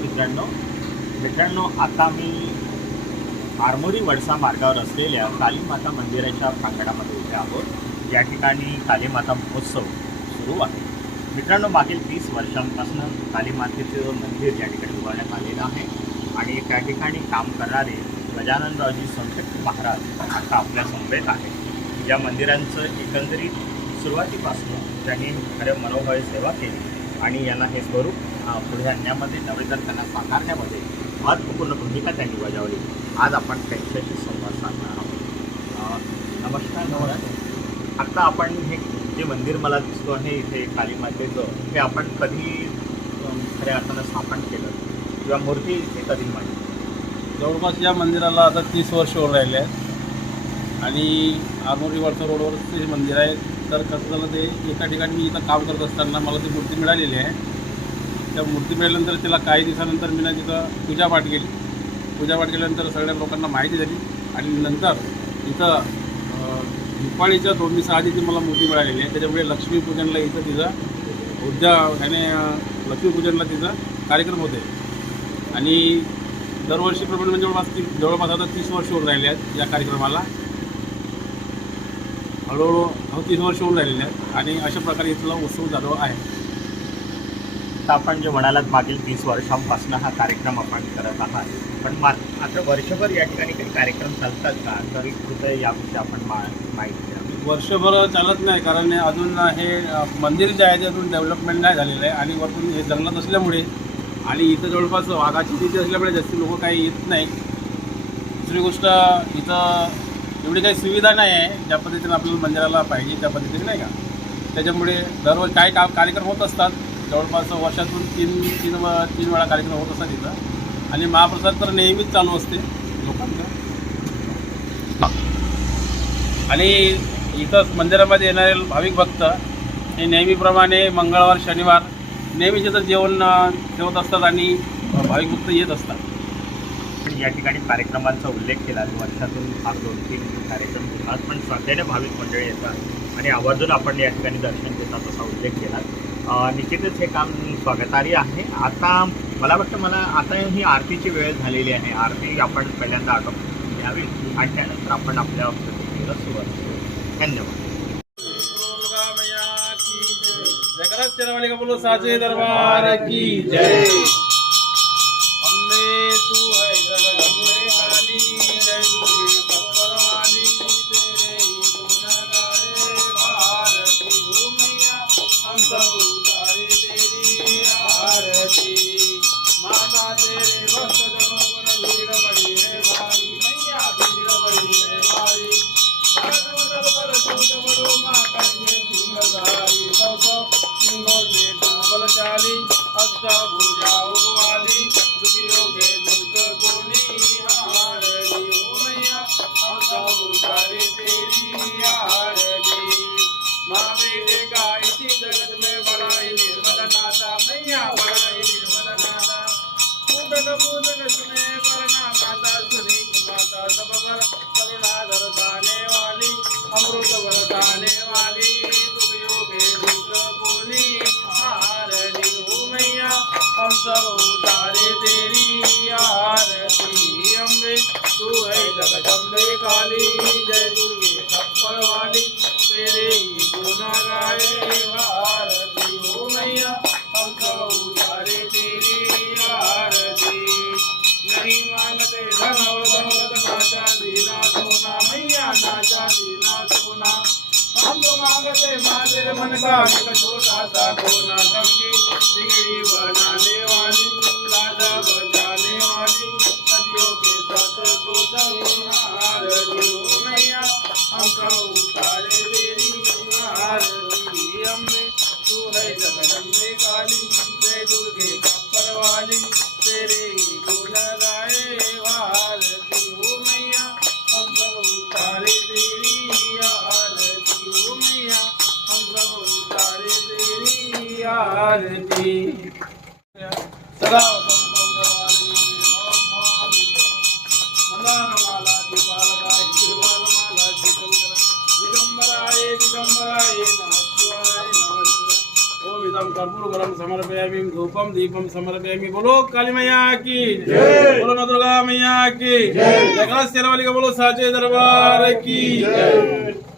मित्रांनो मित्रांनो आता मी आरमोरी वडसा मार्गावर असलेल्या कालीमाता मंदिराच्या प्रांगणामध्ये उभे आहोत. या ठिकाणी कालीमाता महोत्सव सुरू आहे. मित्रांनो मागील तीस वर्षांपासून कालीमातेचं मंदिर या ठिकाणी उभारण्यात आलेलं आहे. आणि त्या ठिकाणी काम करणारे गजाननरावजी संतट महाराज आता आपल्या समवेत आहे या मंदिरांचं एकंदरीत सुरुवातीपासून त्यांनी खऱ्या मनोभावे सेवा केली. आणि यांना हे स्वरूप पुढे आणण्यामध्ये नवे तर त्यांना साकारण्यामध्ये महत्त्वपूर्ण भूमिका त्यांनी बजावली आज आपण त्यांच्याशी संवाद साधणार आहोत. नमस्कार महाराज. आत्ता आपण हे जे मंदिर मला दिसतो आहे इथे कालीमातेचं हे आपण कधी खऱ्या अर्थानं स्थापन केलं? किंवा मूर्ती इथे कधी मांडली जवळपास या मंदिराला आता तीस वर्ष होऊन राहिले आहेत. आणि आरमोरी वरचा रोडवर ते मंदिर आहे तर कसं झालं ते एका ठिकाणी मी इथं काम करत असताना मला ती मूर्ती मिळालेली आहे. त्या मूर्ती मिळाल्यानंतर तिला काही दिवसानंतर मी ना तिथं पूजापाठ केली. पूजापाठ केल्यानंतर सगळ्या लोकांना माहिती झाली आणि नंतर इथं दिवाळीच्या दोन दिवसा आधी ती मला मूर्ती मिळालेली आहे. त्याच्यामुळे लक्ष्मीपूजनला इथं तिचं उद्या याने लक्ष्मीपूजनला तिचा कार्यक्रम होते आणि दरवर्षीप्रमाणे म्हणजे जवळपास ती जवळपास आता तीस वर्ष होऊन राहिले आहेत या कार्यक्रमाला. हळूहळू हो तीस वर्ष होऊन राहिलेले आहेत आणि अशा प्रकारे इथला उत्सव चालू आहे. आता आपण जे म्हणालात मागील तीस वर्षांपासून हा कार्यक्रम आपण करत आहात पण मा आता वर्षभर या ठिकाणी काही कार्यक्रम चालतात का? तरी सुद्धा याविषयी आपण मा माहिती द्यावी वर्षभर चालत नाही कारण अजून हे मंदिर जे आहे ते अजून डेव्हलपमेंट नाही झालेलं आहे आणि वरतून हे जंगलात असल्यामुळे आणि इथं जवळपास वाघाची भीती असल्यामुळे जास्त लोक काही येत नाही. दुसरी गोष्ट इथं एवढी काही सुविधा नाही आहे ज्या पद्धतीने आपल्याला मंदिराला पाहिजे त्या पद्धतीने नाही का? त्याच्यामुळे दररोज काही का कार्यक्रम होत असतात. जवळपास वर्षातून तीन तीन व तीन वेळा कार्यक्रम होत असतात इथं. आणि महाप्रसाद तर नेहमीच चालू असते लोकांचा. आणि इथं मंदिरामध्ये येणारे भाविक भक्त हे नेहमीप्रमाणे मंगळवार शनिवार नेहमीच इथं जेवण जेवत ठेवत असतात आणि भाविक भक्त येत असतात. या ठिकाणी कार्यक्रमांचा उल्लेख केला. वर्षातून फार दोन तीन कार्यक्रम होतात. पण सध्याने भाविक मंडळी येतात आणि आवर्जून आपण या ठिकाणी दर्शन घेतात असा उल्लेख केला. निश्चितच हे काम स्वागतार्य आहे. आता मला वाटतं मला आता ही आरतीची वेळ झालेली आहे. आरती आपण पहिल्यांदा आटोप घ्यावी आणि त्यानंतर आपण आपल्या प्रतिक्रियेला सुरुवात करू. धन्यवाद. जगन्नाथ का बोलो. साजे दरबार की जय. सिंहधारी सौ सौ सिंहों से तू बलशाली अष्टभुजाओं वाली दुखियों के दुख को निहारनी हो मैया हम सब उतारे तेरी आरती। माँ बेटे का इसी जगत में बड़ा ही निर्मल नाता मैया बड़ा ही निर्मल नाता। पूतन पूतन सुने हम सब उतारे तेरी आरती अम्बे तू है जगदम्बे काली जय दुर्गे खप्पर वाली तेरे ही गुण गाए भारती। हो मैया हम सब उतारे तेरी आरती। नहीं मांगते धन और दौलत ना चांदी ना सोना। मैया ना चांदी ना सोना। हम तो मांगते माँ तेरे मन का एक छोटा सा कोना। समझी बिगड़ी बनाने दुर्गे कप्पर तेरे गुण गाए भारती हो मैया हम सब उतारे तेरी आरती हो मैया हम सब उतारे तेरी आरती। सदा वसंतं गंधम कर्पूर गरम समर्पयामि धूपम दीपम समर्पयामि बोलो काली मैया की बोलो न दुर्गा मैया की जय कलश तेरा वाली का बोलो साचे दरबार की जय